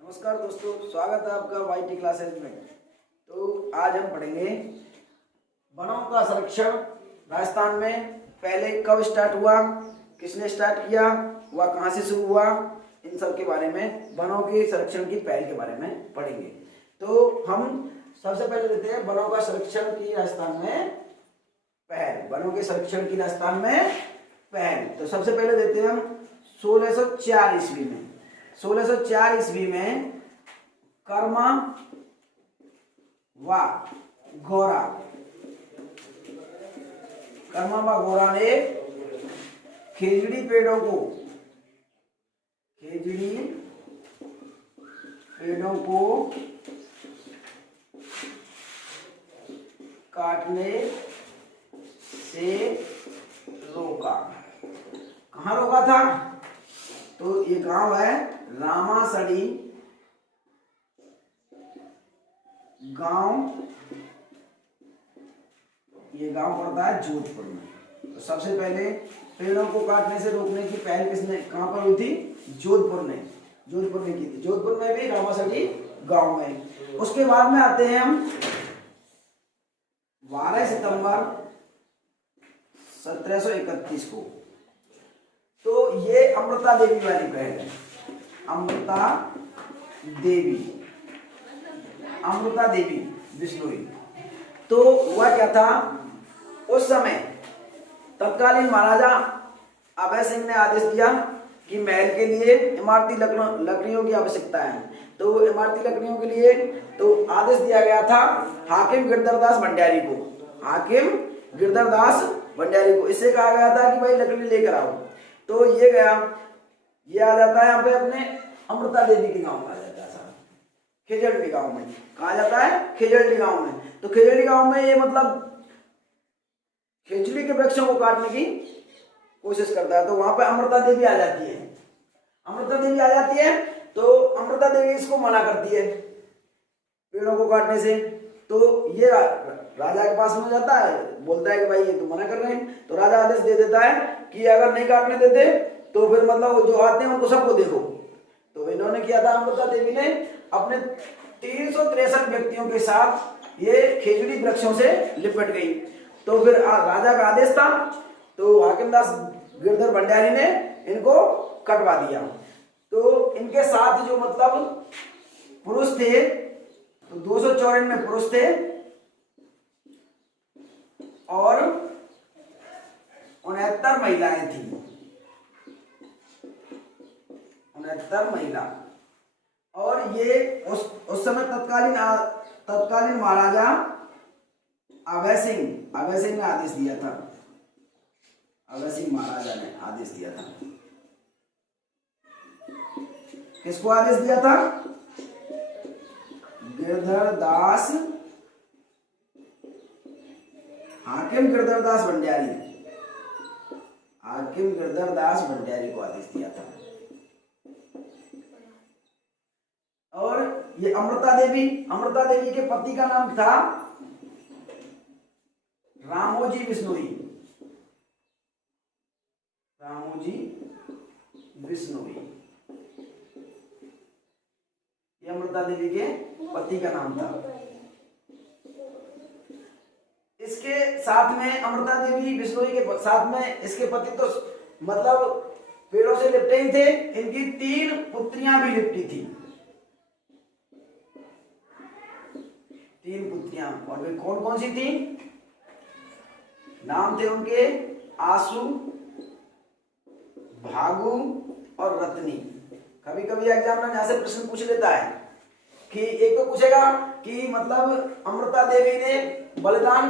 नमस्कार दोस्तों, स्वागत है आपका वाईटी क्लासेज में। तो आज हम पढ़ेंगे वनों का संरक्षण राजस्थान में पहले कब स्टार्ट हुआ, किसने स्टार्ट किया, वह कहाँ से शुरू हुआ, इन सब के बारे में, वनों के संरक्षण की पहल के बारे में पढ़ेंगे। तो हम सबसे पहले देते हैं वनों का संरक्षण की राजस्थान में पहल। वनों के संरक्षण की राजस्थान में पहल तो सबसे पहले देते हैं हम 1604 ईस्वी में। 1604 ईस्वी में कर्मा व गौरा ने खेजड़ी पेड़ों को काटने से रोका। कहाँ रोका था? तो ये गांव है रामासड़ी गांव, ये गांव पड़ता है जोधपुर में। तो सबसे पहले पेड़ों को काटने से रोकने की पहल किसने, कहां पर हुई थी? जोधपुर ने की थी। जोधपुर में भी रामासड़ी गांव में। उसके बाद में आते हैं हम 12 सितंबर 1731 को। तो ये अमृता देवी वाली पहल है। अमृता देवी बिश्नोई। तो वह क्या था, उस समय तत्कालीन महाराजा अभय सिंह ने आदेश दिया कि महल के लिए इमारती लकड़ियों की आवश्यकता है। तो इमारती लकड़ियों के लिए तो आदेश दिया गया था हाकिम गिरधरदास भंडारी को। इससे कहा गया था कि भाई लकड़ी लेकर आओ। तो ये गया, ये आ जाता है यहाँ पे अपने अमृता देवी के गांव में आ जाता है साहब, खेजड़ी गांव में। कहा जाता है? खेजड़ी गांव में। तो खेजड़ी गांव में ये मतलब खेजड़ी के वृक्षों को काटने की कोशिश करता है। तो वहां पे अमृता देवी आ जाती है। तो अमृता देवी इसको मना करती है पेड़ों को काटने से। तो ये राजा के पास में जाता है, बोलता है कि भाई ये तो मना कर रहे हैं। तो राजा आदेश दे देता है कि अगर नहीं काटने देते तो फिर मतलब जो आते हैं उनको सबको देखो। तो इन्होंने किया था, अमृता देवी ने अपने 363 व्यक्तियों के साथ ये खेजड़ी वृक्षों से लिपट गई। तो फिर राजा का आदेश था, तो हाकिमदास गिरधर भंडारी ने इनको कटवा दिया। तो इनके साथ जो मतलब पुरुष थे, तो 294 पुरुष थे और 69 महिलाएं थी। 69 महिला। और ये उस समय तत्कालीन महाराजा अभय सिंह ने आदेश दिया था। अभय सिंह महाराजा ने आदेश दिया था। किसको आदेश दिया था? हाकिम गिरधरदास भंडारी को आदेश दिया था। और ये अमृता देवी के पति का नाम था रामोजी बिश्नोई। ये अमृता देवी के पति का नाम था। इसके साथ में अमृता देवी बिश्नोई के साथ में इसके पति तो मतलब पेड़ों से लिपटे ही थे, इनकी 3 पुत्रियां भी लिपटी थी। 3 पुत्रियां। और वे कौन कौन सी थी? नाम थे उनके आसू, भागु और रत्नी। कभी कभी एग्जाम में यहाँ से प्रश्न पूछ लेता है कि एक तो पूछेगा कि मतलब अमृता देवी ने बलिदान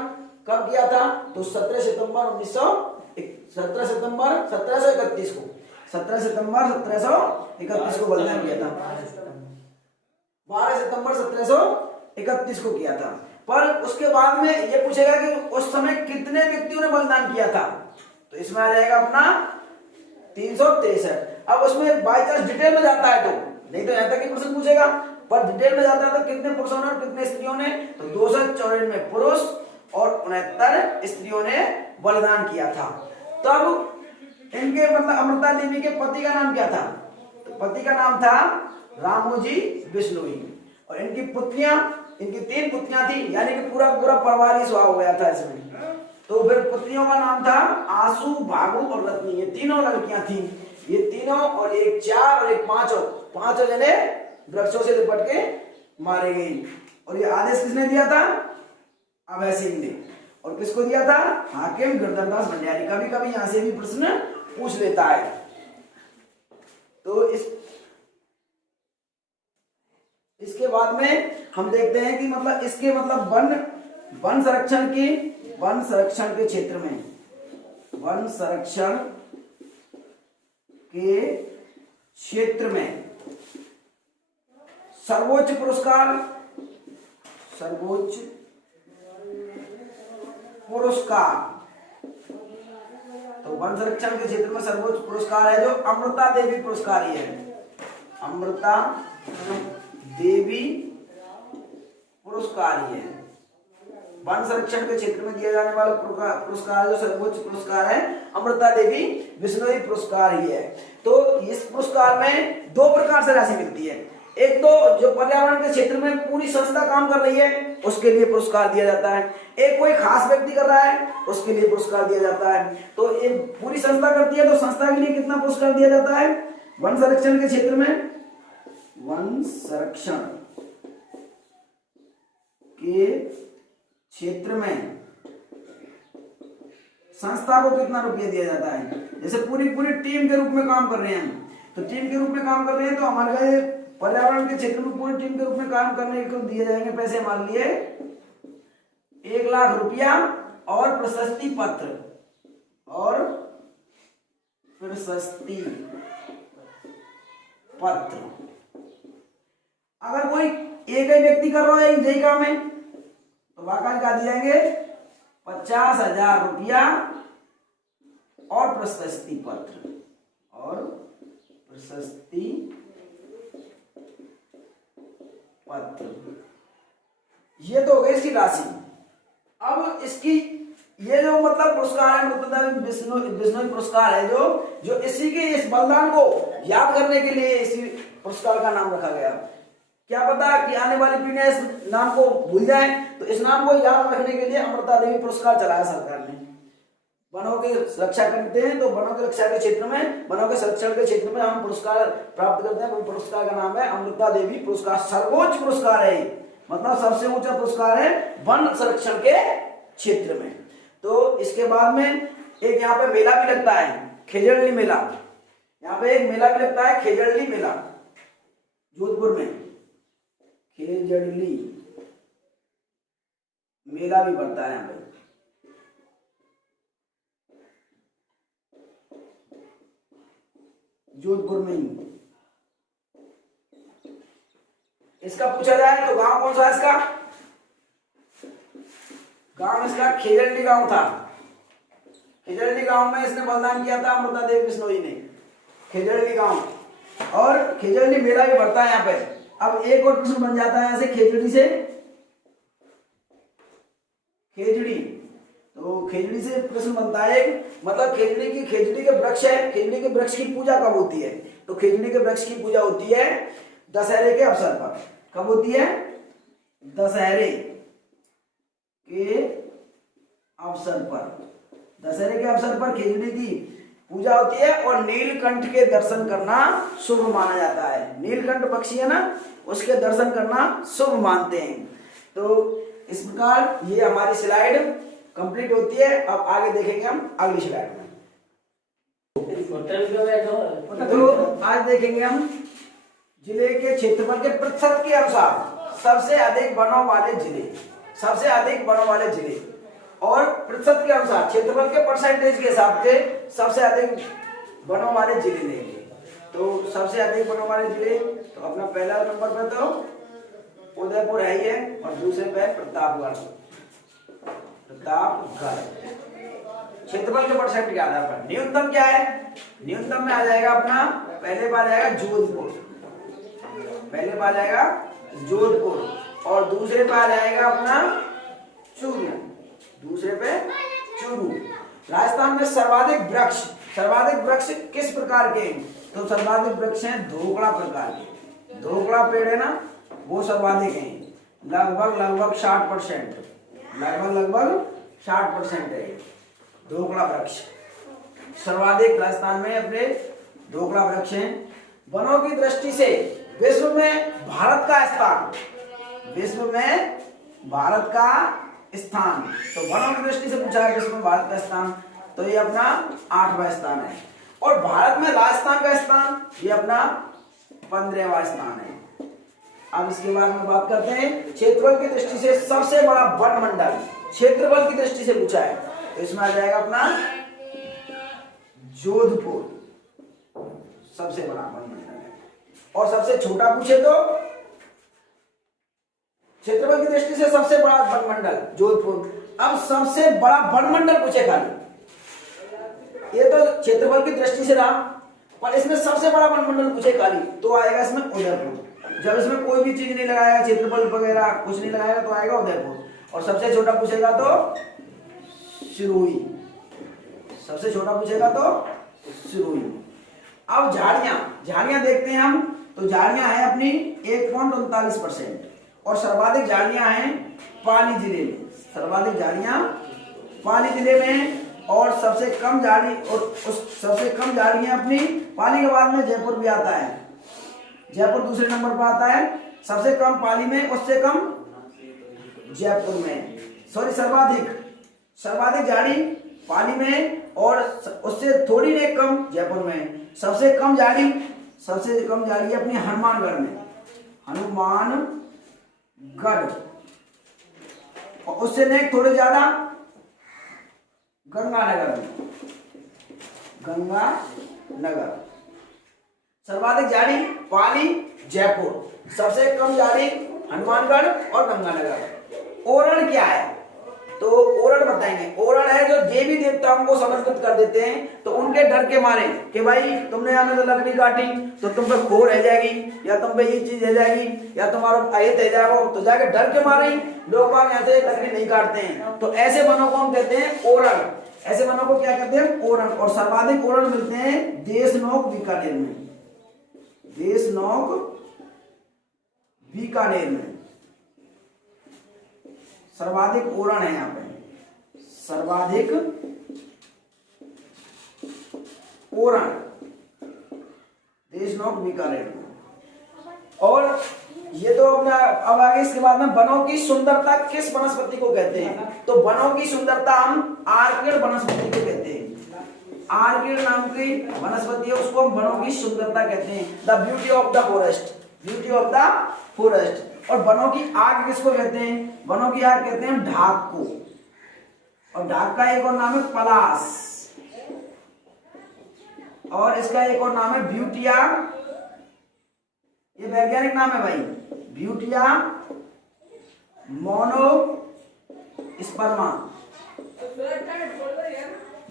कब किया था? तो 17 सितंबर 1731 को। 17 सितंबर 1731 को बलिदान किया था। 12 सितंबर 1731 को किया था। पर उसके बाद में ये पूछेगा कि उस समय कितने व्यक्तियों ने बलिदान किया था? तो इसमें आ जाएगा अपना 363। अब उसमें बाई चांस डिटेल में जाता है तो नहीं, तो यहां तक ही प्रश्न पूछेगा, पर डिटेल में जाता है तो कितने पुरुषों ने और कितने स्त्रियों ने? तो 294 पुरुष और 69 स्त्रियों ने बलिदान किया था। तब इनके मतलब अमृता देवी के पति का नाम क्या था? तो पति का नाम था रामोजी बिश्नोई। और इनकी पुत्रियां, इनकी 3 पुत्रियां थी, यानी कि पूरा पूरा परिवार ही स्वाहा हो गया था इसमें। तो फिर पुत्रियों का नाम था आंसू, भागु और रत्नी। ये तीनों लड़कियां थी, ये तीनों, और एक 4 और एक 5, पांचों जने वृक्षों से लिपट के मारे गई। और ये आदेश किसने दिया था? अभय सिंह ने। और किसको दिया था? हाकिम गिरधरदास भंडारी। कभी कभी यहां से भी प्रश्न पूछ लेता है। तो इसके बाद में हम देखते हैं कि मतलब इसके मतलब वन संरक्षण के क्षेत्र में, वन संरक्षण के क्षेत्र में सर्वोच्च पुरस्कार तो वन संरक्षण के क्षेत्र में सर्वोच्च पुरस्कार है जो अमृता देवी पुरस्कार ही है। अमृता देवी पुरस्कार ही है। वन संरक्षण के क्षेत्र में दिया जाने वाला पुरस्कार जो सर्वोच्च पुरस्कार है, अमृता देवी बिश्नोई पुरस्कार ही है। तो इस पुरस्कार में 2 प्रकार से राशि मिलती है। एक तो जो पर्यावरण के क्षेत्र में पूरी संस्था काम कर रही है उसके लिए पुरस्कार दिया जाता है। एक कोई खास व्यक्ति कर रहा है उसके लिए पुरस्कार दिया जाता है। तो एक पूरी संस्था करती है तो संस्था के लिए कितना पुरस्कार दिया जाता है? वन संरक्षण के क्षेत्र में, वन संरक्षण के क्षेत्र में संस्था को कितना रुपया दिया जाता है? जैसे पूरी टीम के रूप में काम कर रहे हैं हम, तो टीम के रूप में काम कर रहे हैं तो हमारे पर्यावरण के क्षेत्र में पूरी टीम के रूप में काम करने को दिए जाएंगे पैसे। मान लिए 1 लाख रुपया और प्रशस्ति पत्र, अगर कोई एक ही व्यक्ति कर रहा है यही काम है तो वाकई क्या दिए जाएंगे? 50,000 रुपया और प्रशस्ति पत्र, ये तो हो गई इसकी राशि। अब इसकी ये जो मतलब पुरस्कार है, अमृता देवी बिश्नोई पुरस्कार है जो इसी के इस बलिदान को याद करने के लिए इसी पुरस्कार का नाम रखा गया। क्या पता कि आने वाली पीढ़ियां इस नाम को भूल जाए, तो इस नाम को याद रखने के लिए अमृता देवी पुरस्कार चलाया सरकार ने। वनों की रक्षा करते हैं तो वनों की रक्षा के क्षेत्र में, वनों के संरक्षण के क्षेत्र में हम पुरस्कार प्राप्त करते हैं। वो पुरस्कार का नाम है अमृता देवी पुरस्कार। सर्वोच्च पुरस्कार है, मतलब सबसे ऊंचा पुरस्कार है वन संरक्षण के क्षेत्र में। तो इसके बाद में एक यहाँ पे मेला भी लगता है, खेजड़ली मेला। यहाँ पे एक मेला भी लगता है, खेजड़ली मेला, जोधपुर में खेजड़ली मेला भी पड़ता है यहाँ पे। जोधपुर में ही। इसका पूछा जाए तो गांव कौन सा है इसका? गांव इसका खेजड़ली गांव था। खेजड़ली गांव में इसने बलिदान किया था अमृता देवी बिश्नोई ने, खेजड़ली गांव। और खेजड़ली मेला भी पड़ता है यहाँ पे। अब एक और प्रश्न बन जाता है ऐसे खेजड़ी से खेजड़ी, तो खेजड़ी से प्रश्न बनता है मतलब खेजड़ी के वृक्ष है, खेजड़ी के वृक्ष की पूजा कब होती है? तो खेजड़ी के वृक्ष की पूजा होती है दशहरे के अवसर पर। कब होती है? दशहरे के अवसर पर। दशहरे के अवसर पर खेजड़ी की पूजा होती है और नीलकंठ के दर्शन करना शुभ माना जाता है। नीलकंठ पक्षी है ना, उसके दर्शन करना शुभ मानते हैं। तो इस प्रकार ये हमारी स्लाइड कंप्लीट होती है। अब आगे देखेंगे हम अगली स्लाइड में। तो आज देखेंगे हम जिले के क्षेत्रफल के प्रतिशत के अनुसार सबसे अधिक वनों वाले जिले, सबसे अधिक वनों वाले जिले, और प्रतिशत के अनुसार क्षेत्रफल के परसेंटेज के हिसाब से सबसे अधिक वनों वाले जिले लेंगे। तो सबसे अधिक वनों वाले जिले, तो अपना पहला नंबर पर तो उदयपुर है ही है, और दूसरे पे प्रतापगढ़। क्षेत्रफल के परसेंट के आधार पर न्यूनतम क्या है? न्यूनतम में आ जाएगा अपना, पहले पर आ जाएगा जोधपुर, पहले पर आ जाएगा जोधपुर, और दूसरे पे आ जाएगा अपना चूरू, दूसरे पे चूरू। राजस्थान में सर्वाधिक वृक्ष किस प्रकार के? तो सर्वाधिक वृक्ष हैं धोकड़ा प्रकार के, ढोकला पेड़ है ना, वो सर्वाधिक है, लगभग 60%, लगभग 60% है ढोकला वृक्ष सर्वाधिक राजस्थान में अपने ढोकला वृक्ष हैं। वनों की दृष्टि से विश्व में भारत का स्थान, विश्व में भारत का स्थान, तो वनों की दृष्टि से पूछा है विश्व में भारत का स्थान, तो ये अपना 8वां स्थान है। और भारत में राजस्थान का स्थान ये अपना 15वां स्थान है। अब इसके बाद में बात करते हैं क्षेत्रफल की दृष्टि से सबसे बड़ा वन मंडल, क्षेत्रफल की दृष्टि से पूछा है, तो इसमें आ जाएगा अपना जोधपुर, सबसे बड़ा वन मंडल है। और सबसे छोटा पूछे तो क्षेत्रफल की दृष्टि से सबसे बड़ा वन मंडल जोधपुर। अब सबसे बड़ा वन मंडल पूछे खाली, ये तो क्षेत्रफल की दृष्टि से रहा, पर इसमें सबसे बड़ा वन मंडल पूछे खाली तो आएगा इसमें उदयपुर। जब इसमें कोई भी चीज नहीं लगाएगा, क्षेत्रफल वगैरह कुछ नहीं लगाएगा, तो आएगा उदयपुर। और सबसे छोटा पूछेगा तो सिरोही, सबसे छोटा पूछेगा तो सिरोही। अब झाड़ियां देखते हैं हम, तो झाड़ियां हैं अपनी 1.39% और सर्वाधिक झाड़ियां हैं पाली जिले में, सर्वाधिक झाड़ियां पाली जिले में। और सबसे कम झाड़ी और सबसे कम झाड़ियां अपनी पाली के बाद में जयपुर भी आता है, जयपुर दूसरे नंबर पर आता है, सबसे कम पाली में, उससे कम जयपुर में, सॉरी सर्वाधिक झाड़ी पाली में और उससे थोड़ी ने कम जयपुर में। सबसे कम झाड़ी अपनी हनुमानगढ़ में, हनुमानगढ़, और उससे ने थोड़े ज्यादा गंगानगर में, गंगानगर। सर्वाधिक झाड़ी पाली जयपुर, सबसे कम झाड़ी हनुमानगढ़ और गंगानगर। ओरण क्या है, तो ओरण बताएंगे। ओरण है जो देवी देवताओं को समर्पित कर देते हैं, तो उनके डर के मारे कि भाई तुमने हमें तो लकड़ी काटी तो तुम पे खो रह जाएगी, या तुम पे ये चीज रह जाएगी, या तुम्हारा अहित रह जाएगा, तो जाके डर के मारे ही लोग बाग यहाँ से लकड़ी नहीं काटते हैं। तो ऐसे वनों को हम कहते हैं ओरण, ऐसे वनों को क्या कहते हैं, ओरण। और सर्वाधिक ओरण मिलते हैं देशनोक बीकानेर में, देशनोक बीकानेर में सर्वाधिक ओरण है। यहाँ पे सर्वाधिक ओरण देशनोक बीकानेर में। और ये तो अपना, अब आगे इसके बाद में वनों की सुंदरता किस वनस्पति को कहते हैं, तो वनों की सुंदरता हम आर्किड वनस्पति को कहते हैं। आर्किड नाम की वनस्पति है, उसको हम वनों की सुंदरता कहते हैं, the beauty of the forest, beauty of the forest. और वनों की आग किसको कहते हैं, वनों की आग कहते हैं ढाक को, और ढाक का एक और नाम है पलास, और इसका एक और नाम है ब्यूटिया, ये वैज्ञानिक नाम है भाई, ब्यूटिया मोनोस्पर्मा,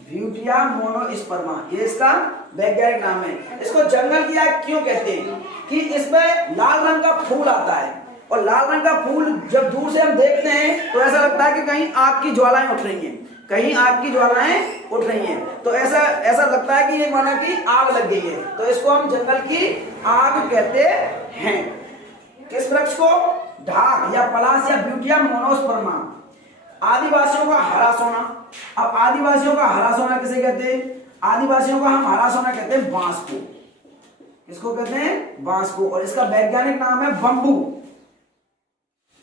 ब्यूटिया मोनोस्पर्मा, ये इसका वैज्ञानिक नाम है। इसको जंगल की आग क्यों कहते हैं, कि इसमें लाल रंग का फूल आता है, और लाल रंग का फूल जब दूर से हम देखते हैं तो ऐसा लगता है कि कहीं आग की ज्वालाएं उठ रही हैं, कहीं आग की ज्वालाएं उठ रही हैं, तो ऐसा लगता है कि ये माना कि आग लग गई है, तो इसको हम जंगल की आग कहते हैं। किस वृक्ष को, ढाक या पलास या ब्यूटिया मोनोस्पर्मा। आदिवासियों का हरा सोना, अब आदिवासियों का हरा सोना किसे कहते हैं, आदिवासियों का हम हरा सोना कहते हैं बांस को, किसको कहते हैं, बांस को। और इसका वैज्ञानिक नाम है बम्बू,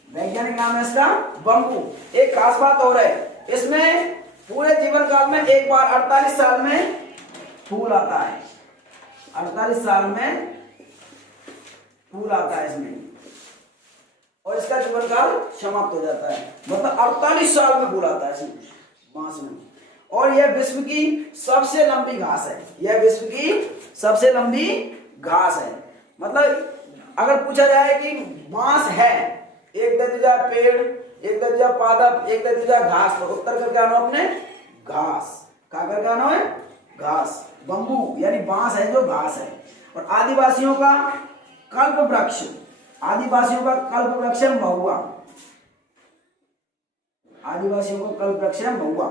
वैज्ञानिक नाम है इसका बम्बू। एक खास बात और है, इसमें पूरे जीवन काल में एक बार 48 साल में फूल आता है, 48 साल में फूल आता है इसमें, और इसका जीवन काल समाप्त हो जाता है, मतलब 48 साल में फूल आता है इसमें बांस में। और यह विश्व की सबसे लंबी घास है, यह विश्व की सबसे लंबी घास है। मतलब अगर पूछा जाए कि बांस है, एक दर्जा पेड़, एक दर्जा पादप, एक दर्जा घास, तो उत्तर का क्या नाम है, घास। काकर का नाम है, घास। बम्बू यानी बांस है जो घास है। और आदिवासियों का कल्प वृक्ष, आदिवासियों का कल्प वृक्ष है महुआ, आदिवासियों का कल्प वृक्ष है महुआ।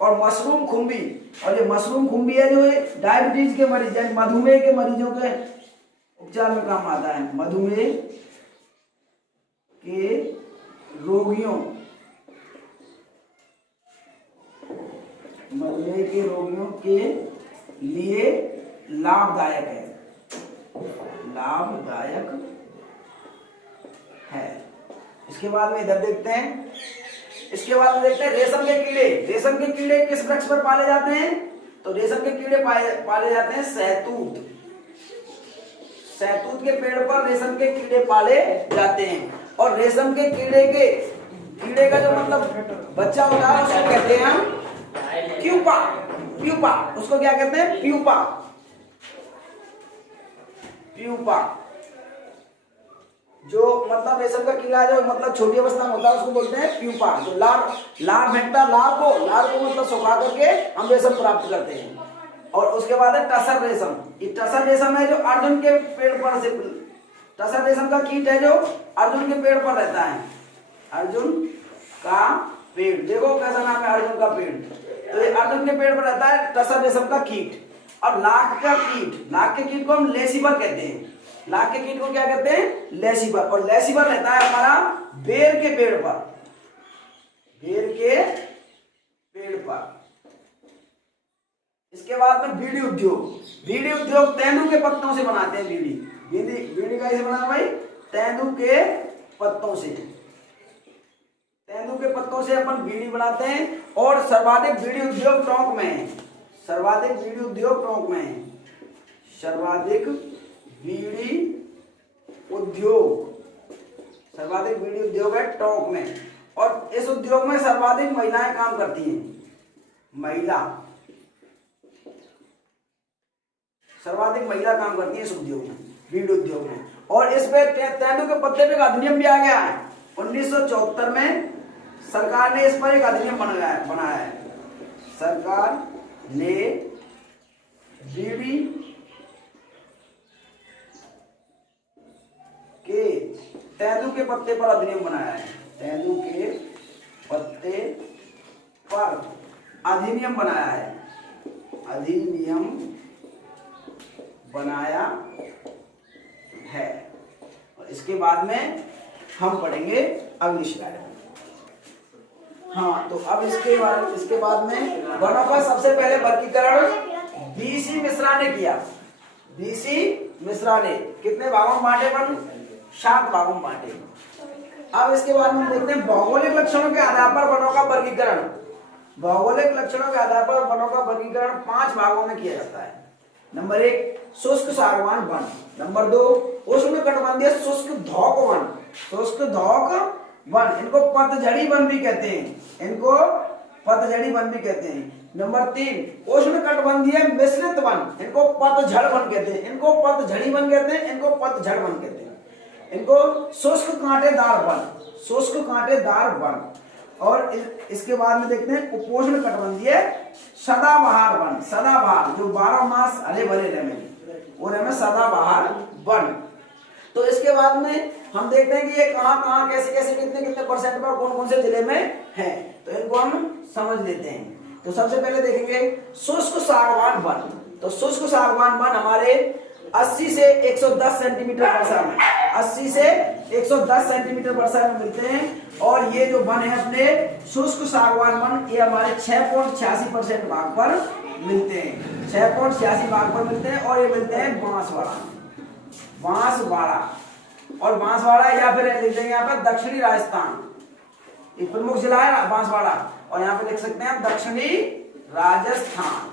और मशरूम खुम्बी, और ये मशरूम खुम्बी है जो डायबिटीज के मरीज यानी मधुमेह के मरीजों के उपचार में काम आता है। मधुमेह के रोगियों के लिए लाभदायक है। इसके बाद में इधर देखते हैं, रेशम के कीड़े किस वृक्ष पर पाले जाते हैं? तो रेशम के कीड़े पाले जाते हैं सहतूत के पेड़ पर रेशम के कीड़े पाले जाते हैं। और रेशम के कीड़े का जो मतलब बच्चा होता है उसको कहते हैं हम प्यूपा। उसको क्या कहते हैं? प्यूपा। जो मतलब रेशम का कीड़ा जो मतलब छोटी अवस्था में होता है उसको बोलते हैं प्यूपा। जो लार भेंटता लार को मतलब सुखा करके हम रेशम प्राप्त करते हैं। और उसके बाद है टसर रेशम। ये टसर रेशम है जो अर्जुन के पेड़ पर से, टसर रेशम का कीट है जो अर्जुन के पेड़ पर रहता है। अर्जुन का पेड़, देखो कैसा नाम है, अर्जुन का पेड़। तो ये अर्जुन के पेड़ पर रहता है टसर रेशम का कीट। और लाख के कीट को हम लेसीवर कहते हैं। लाख के कीट को क्या कहते हैं? लेसीवर। और लेसीवर रहता है हमारा बेर के पेड़ पर। इसके बाद में बीड़ी उद्योग तेंदू के पत्तों से बनाते हैं। बीड़ी कैसे बना भाई? तेंदू के पत्तों से अपन बीड़ी बनाते हैं। और सर्वाधिक बीड़ी उद्योग टोंक में है। सर्वाधिक बीड़ी उद्योग है टोंक में। और इस उद्योग में सर्वाधिक महिलाएं काम करती हैं। सर्वाधिक महिला काम करती है इस उद्योग में, बीड़ी उद्योग में। और इस पे तेंदू के पत्ते पे एक अधिनियम भी आ गया है। 1974 में सरकार ने इस पर एक अधिनियम बनाया है। सरकार ने बीड़ी के तेंदू के पत्ते पर अधिनियम बनाया है। तेंदू के पत्ते पर अधिनियम बनाया है। और इसके बाद में हम पढ़ेंगे अगली स्लाइड में। हाँ, तो अब इसके बाद में वनों का सबसे पहले वर्गीकरण बीसी मिश्रा ने किया। कितने भागों में बांटे? 7 भागों में बांटे। अब इसके बाद में देखते हैं भौगोलिक लक्षणों के आधार पर वनों का वर्गीकरण। भौगोलिक लक्षणों के आधार पर वनों का वर्गीकरण 5 भागों में किया जाता है। नंबर 1 शुष्क सागवान वन। नंबर 2 उष्णकटिबंधीय शुष्क धौक वन। इनको पतझड़ी वन भी कहते हैं। नंबर 3 उष्णकटिबंधीय मिश्रित वन। इनको पतझड़ वन कहते हैं। इनको पतझड़ वन कहते हैं। इनको शुष्क कांटेदार वन। और इसके बाद में देखते हैं उपोष्ण कटिबंधीय सदाबहार वन। जो 12 मास हरे भरे रहे सदाबहार वन। तो इसके बाद में हम देखते हैं कि ये कहाँ कैसे कितने परसेंट पर कौन से जिले में है। तो इनको हम समझ लेते हैं। तो सबसे पहले देखेंगे शुष्क सागवान वन। तो शुष्क सागवान वन हमारे 80 से 110 सेंटीमीटर वर्षा में 80 से 110 सेंटीमीटर वर्षा में मिलते हैं। और ये जो वन है अपने शुष्क सागवान वन, ये हमारे 6.86% भाग पर मिलते हैं। 6.86 भाग पर मिलते हैं। और ये मिलते हैं बांसवाड़ा या फिर लिख देंगे यहाँ पर दक्षिणी राजस्थान। ये प्रमुख जिला है बांसवाड़ा। और यहाँ पे लिख सकते हैं दक्षिणी राजस्थान।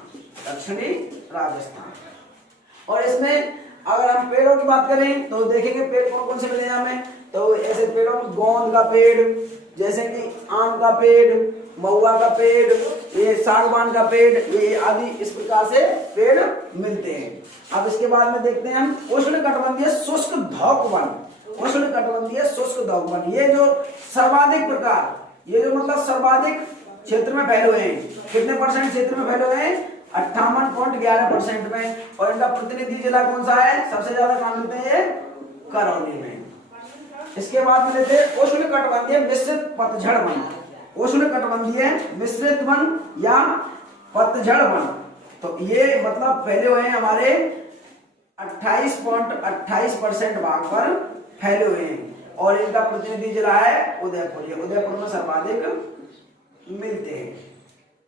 और इसमें अगर हम पेड़ों की बात करें तो देखेंगे पेड़ कौन से मिले हमें। तो ऐसे पेड़ों में गोंद का पेड़, जैसे कि आम का पेड़, महुआ का पेड़, ये सागवान का पेड़, ये आदि इस प्रकार से पेड़ मिलते हैं। अब इसके बाद में देखते हैं हम उष्णकटिबंधीय शुष्क धौक वन। ये जो सर्वाधिक क्षेत्र में फैले हुए हैं। कितने परसेंट क्षेत्र में फैले हुए हैं? 58.11% में। और इनका प्रतिनिधि जिला कौन सा है? सबसे ज्यादा काम मिलते हैं ये करौली में। इसके बाद में लेते हैं उष्णकटिबंधीय मिश्रित पतझड़ वन। उष्णकटिबंधीय मिश्रित वन या पतझड़ वन। तो ये मतलब फैले हुए हैं हमारे 28.28% भाग पर फैले हुए हैं और इनका प्रतिनिधि जिला है उदयपुर। ये उदयपुर में सर्वाधिक मिलते हैं।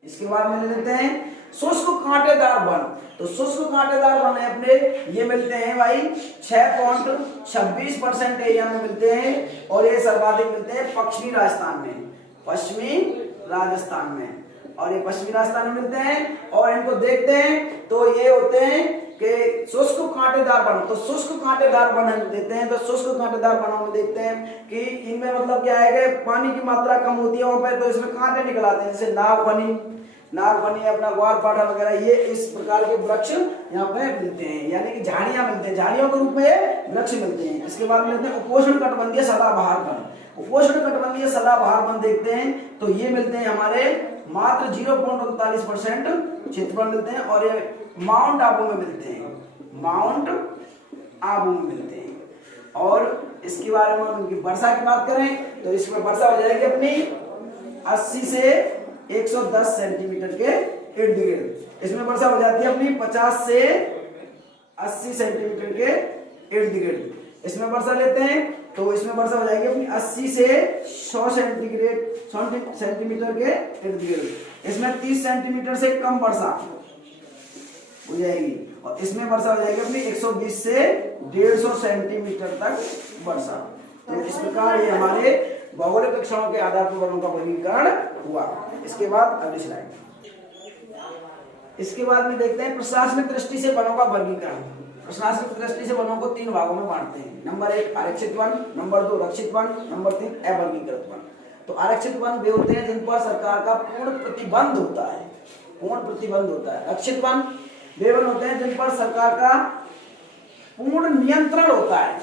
इसके बाद में ले लेते हैं शुष्क कांटेदार वन। तो शुष्क कांटेदार वन है अपने, ये मिलते हैं भाई 6.26% एरिया में मिलते हैं और ये सर्वाधिक मिलते हैं पश्चिमी राजस्थान में, पश्चिमी राजस्थान में, और ये पश्चिमी राजस्थान में मिलते हैं। और इनको देखते हैं तो ये होते हैं कि शुष्क कांटेदार वन। तो शुष्क कांटेदार वन हम देते हैं, तो शुष्क कांटेदार वनों में देखते हैं कि इनमें मतलब क्या है कि पानी की मात्रा कम होती है वहां पे, तो इसमें कांटे निकल आते हैं, जैसे नागफनी अपना ग्वारपाठा वगैरह, ये इस प्रकार के वृक्ष यहाँ पे मिलते हैं, यानी कि झाड़ियां मिलते हैं, झाड़ियों के रूप में ये वृक्ष मिलते हैं। इसके बाद मिलते हैं उपोष्ण कटिबंधीय सदाबहार वन। उपोष्ण कटिबंधीय सदाबहार वन देखते हैं तो ये मिलते हैं हमारे मात्र 0.39% क्षेत्रफल मिलते हैं और ये माउंट आबू में मिलते हैं, माउंट आबू में मिलते हैं। और इसके बारे में उनकी वर्षा की बात करें तो इसमें वर्षा हो जाएगी अपनी 80 से 110 सेंटीमीटर के इर्द गिर्द। इसमें वर्षा हो जाती है अपनी 50 से 80 सेंटीमीटर के इर्द गिर्द। इसमें वर्षा लेते हैं तो इसमें वर्षा हो जाएगी अपनी 80 से 100 सेंटीमीटर के इर्द गिर्द। इसमें 30 सेंटीमीटर से कम वर्षा हो जाएगी और इसमें वर्षा हो जाएगी अपनी 120 से 150 सेंटीमीटर तक वर्षा। तो इस प्रकार ये हमारे भौगोलिक लक्षणों के आधार पर वनों का वर्गीकरण हुआ। इसके बाद अगली स्लाइड, इसके बाद में देखते हैं प्रशासनिक दृष्टि से वनों का वर्गीकरण। प्रशासनिक दृष्टि से वनों को 3 भागों में बांटते हैं। नंबर 1 आरक्षित वन, नंबर 2 रक्षित वन, नंबर 3 अवर्गीकृत वन। तो आरक्षित वन वे होते हैं जिन पर सरकार का पूर्ण प्रतिबंध होता है, पूर्ण प्रतिबंध होता है। रक्षित वन वे वन होते हैं जिन पर सरकार का पूर्ण नियंत्रण होता है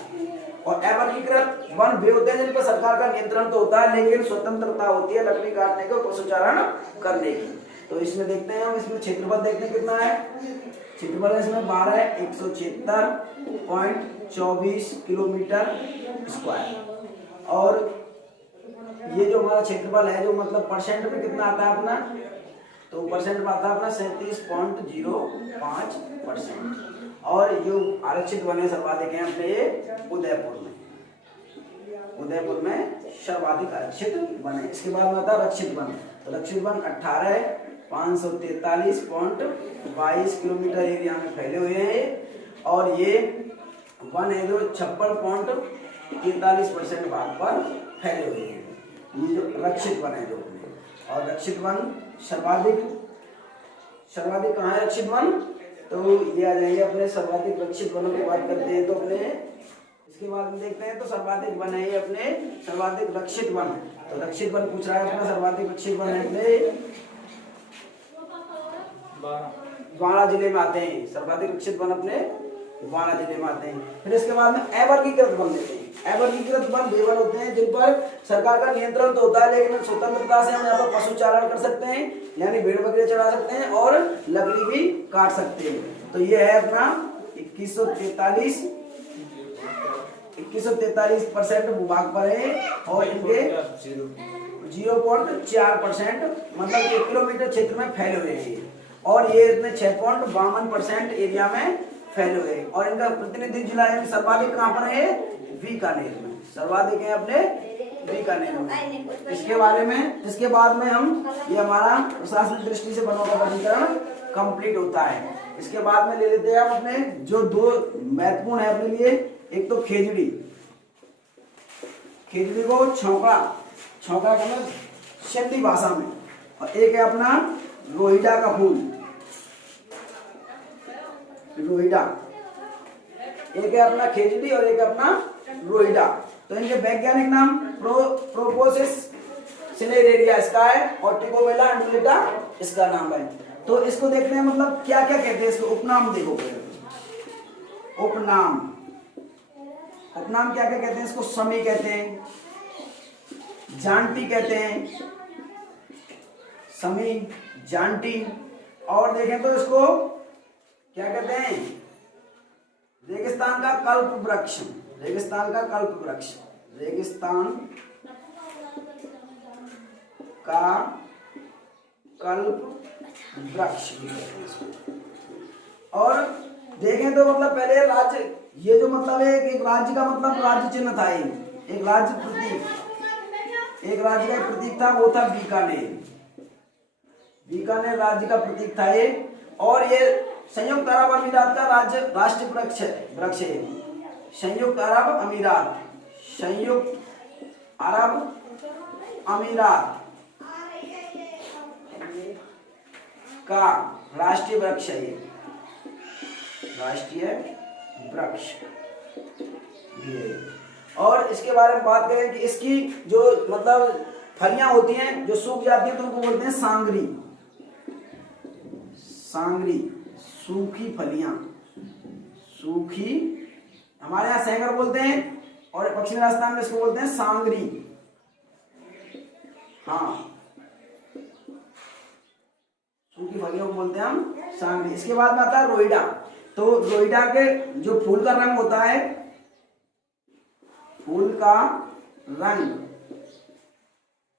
और अवर्गीकृत वन वे होते हैं जिन पर सरकार का नियंत्रण तो होता है लेकिन स्वतंत्रता होती है लकड़ी काटने के और पशुचारण करने की। तो इसमें देखते हैं हम, इसमें क्षेत्रफल देखते हैं कितना है। क्षेत्रफल इसमें 12,176.24 किलोमीटर स्क्वायर और ये जो हमारा क्षेत्रफल है जो मतलब परसेंट में कितना आता है अपना, तो परसेंट में आता है अपना 37.05%। और जो आरक्षित वन है सर्वाधिक है अपने उदयपुर में सर्वाधिक आरक्षित वन है। इसके बाद में आता है रक्षित वन। तो रक्षित वन 18,543.22 किलोमीटर एरिया में फैले हुए हैं और ये वन है जो 56.43% भाग पर फैले हुए हैं। ये जो रक्षित वन है जो अपने, और रक्षित वन सर्वाधिक कहाँ है रक्षित वन, तो ये आ जाएंगे अपने सर्वाधिक रक्षित वनों की बात करते हैं तो अपने इसके बाद में देखते हैं तो सर्वाधिक वन है अपने सर्वाधिक रक्षित वन। तो रक्षित वन पूछ रहा है अपना सर्वाधिक रक्षित वन है अपने 12 जिले में आते हैं। सर्वाधिक रक्षित वन अपने 12 जिले में आते हैं। फिर इसके बाद में अवर्गीकृत वन लेते हैं। अवर्गीकृत वन वे वन होते हैं जिन पर सरकार का नियंत्रण तो होता है लेकिन स्वतंत्रता से हम यहाँ पर पशुचारण कर सकते हैं, यानी भेड़ बकरी चढ़ा सकते हैं और लकड़ी भी काट सकते हैं। तो ये है अपना 2143% भूभाग पर है और इनके 0.4% मतलब 1 किलोमीटर क्षेत्र में फैले हुए हैं और ये इतने 6.52% एरिया में फैले हुए हैं। और इनका प्रतिनिधि जिला है सर्वाधिक कहाँ पर है, बीकानेर में सर्वाधिक है अपने बीकानेर में। इसके बारे में इसके बाद में हम ये हमारा प्रशासनिक दृष्टि से वनों का वर्गीकरण कंप्लीट होता है। इसके बाद में ले लेते हैं हम अपने जो 2 महत्वपूर्ण है अपने लिए, एक तो खेजड़ी को छौंका का सिंधी भाषा में, और एक है अपना रोहिड़ा का फूल, रोहिड़ा, एक है अपना खेजड़ी और एक अपना रोहिड़ा। तो इनके वैज्ञानिक नाम प्रोपोसिस सिनेरेरिया इसका है और टिकोमेला अंडुलेटा इसका नाम है। तो इसको देखते हैं मतलब क्या क्या कहते हैं इसको, उपनाम देखो। उपनाम क्या क्या कहते हैं इसको, समी कहते हैं, जानटी कहते हैं, समी जानटी, और देखें तो इसको क्या कहते हैं, रेगिस्तान का कल्प वृक्ष, रेगिस्तान का कल्प वृक्ष, रेगिस्तान का कल्प वृक्ष भी कहते हैं इसको। और देखें तो मतलब पहले राज्य, ये जो मतलब है एक राज्य का मतलब राज्य चिन्ह था, ये एक राज्य प्रतीक, एक राज्य का प्रतीक था, वो था बीकानेर। बीकानेर राज्य का प्रतीक था ये। और ये संयुक्त अरब अमीरात का राज्य राष्ट्रीय वृक्ष है। संयुक्त अरब अमीरात, संयुक्त अरब अमीरात का राष्ट्रीय वृक्ष है ये, राष्ट्रीय वृक्ष ये। और इसके बारे में बात करें कि इसकी जो मतलब फलियां होती हैं जो सूख जाती हैं तो उनको बोलते हैं सांगरी। सांगरी, सूखी फलियां, सूखी, हमारे यहाँ सैंगर बोलते हैं और पश्चिमी राजस्थान में इसको बोलते हैं सांगरी। हाँ, सूखी फलियों को बोलते हैं हम सांगरी। इसके बाद में आता है रोइडा। तो रोइडा के जो फूल का रंग होता है, फूल का रंग,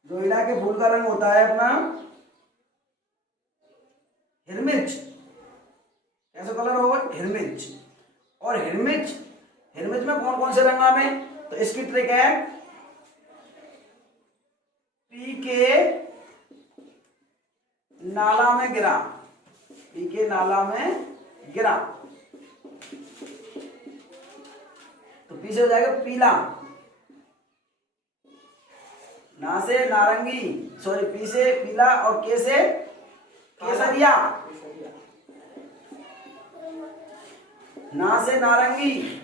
रोइडा के फूल का रंग होता है अपना हिरमिच। कैसा कलर होगा? हिरमिच। और हिरमिच में कौन कौन से रंग आवे? तो इसकी ट्रिक है पी के नाला में गिरा, पी के नाला में गिरा, तो पी से हो जाएगा पीला, ना से नारंगी, सॉरी पी से पीला और के से केसरिया, ना से नारंगी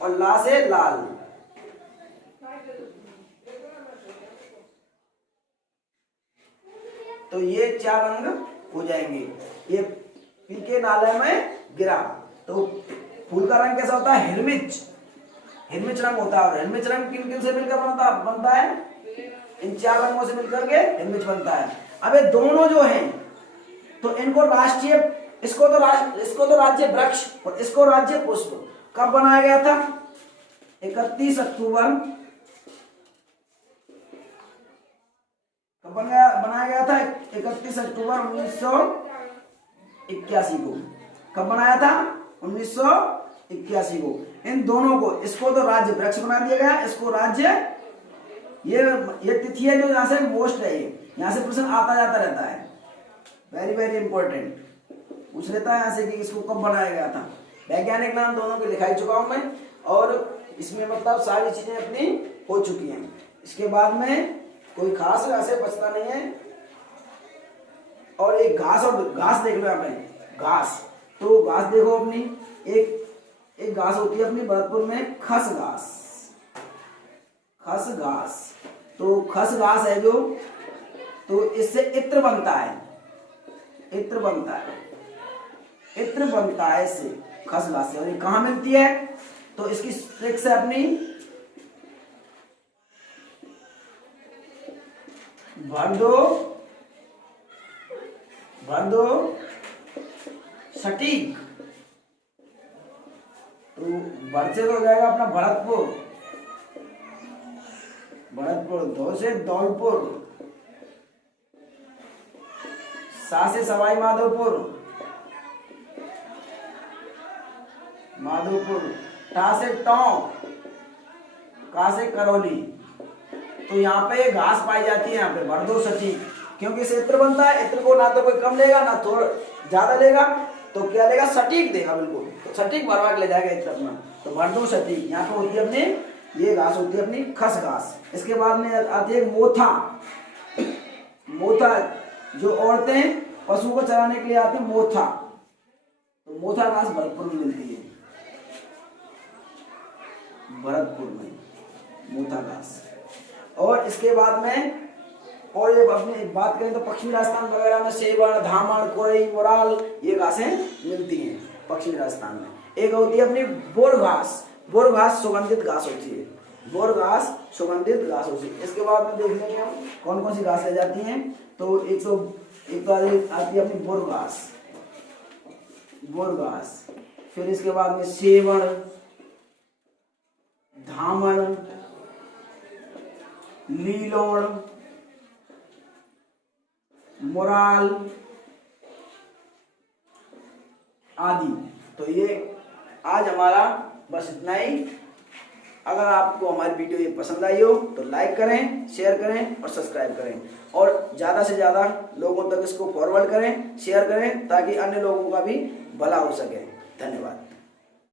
और ला से लाल। तो ये 4 रंग हो जाएंगे। ये पी के नाले में गिरा, तो फूल का रंग कैसा होता है? हिरमिच, हिरमिच रंग होता है। और हिरमिच रंग किन किन से मिलकर बनता है? इन 4 रंगों से मिलकर के हिरमिच बनता है। अब ये दोनों जो हैं तो इनको राष्ट्रीय, इसको तो राज्य वृक्ष और इसको राज्य पुष्प कब बनाया गया था? 31 अक्टूबर कब बनाया गया था? 31 अक्टूबर 1981 को। कब बनाया था? 1981 को। इन दोनों को, इसको तो राज्य वृक्ष बना दिया गया, इसको राज्य, ये तिथि है जो यहाँ से मोस्ट है, ये यहाँ से प्रश्न आता जाता रहता है, वेरी वेरी इंपॉर्टेंट, पूछ लेता है यहाँ से कि इसको कब बनाया गया था। वैज्ञानिक नाम दोनों के लिखाई चुका हूं मैं, और इसमें मतलब सारी चीजें अपनी हो चुकी हैं। इसके बाद में कोई खास ऐसे बचता नहीं है। और एक घास, और घास देख लो यहाँ पे, घास, तो घास देखो अपनी, एक घास होती है अपनी भरतपुर में खस घास, खस घास। तो खस घास है जो, तो इससे इत्र बनता है, इत्र बनता है, इत्र बनता है इससे, खस घास से। और ये कहाँ मिलती है? तो इसकी ट्रिक से अपनी भर दो सटीक, तो भर से तो हो जाएगा अपना भरतपुर, दो से धौलपुर, सा से सवाई माधोपुर, टा से टोंक, का से करौली। तो यहाँ पे घास पाई जाती है, यहाँ पे भर दो सटीक, क्योंकि इसे इत्र बनता है। इत्र को ना तो कोई कम लेगा ना थोड़ा ज्यादा लेगा, तो क्या लेगा? सटीक देगा बिल्कुल, तो सटीक भरवा के ले जाएगा इत्र अपना। तो भर दो सटीक, यहाँ पे होती है अपनी, ये घास होती है अपनी खस घास। इसके बाद में आती है मोथा। मोथा जो औरतें पशु को चराने के लिए आते हैं, मोथा, तो मोथा घास भरतपुर में मिलती है, भरतपुर में मोथा घास। और इसके बाद में, और ये अपनी बात करें तो पश्चिमी राजस्थान वगैरह में सेवण, धामण, कोरई, मोराल, ये घासें मिलती हैं पश्चिमी राजस्थान में। एक होती है अपनी बोर घास, बोर घास सुगंधित घास होती है, बोर घास सुगंधित घास होती है। इसके बाद में देख लेंगे हम कौन कौन सी घास ले जाती हैं। तो एक तो आती है अपनी बोर घास, बोर घास। फिर इसके बाद में सेवण, धामण, लीलोण, मोराल, आदि। तो ये आज हमारा बस इतना ही। अगर आपको हमारी वीडियो ये पसंद आई हो तो लाइक करें, शेयर करें और सब्सक्राइब करें, और ज़्यादा से ज़्यादा लोगों तक इसको फॉरवर्ड करें, शेयर करें, ताकि अन्य लोगों का भी भला हो सके। धन्यवाद।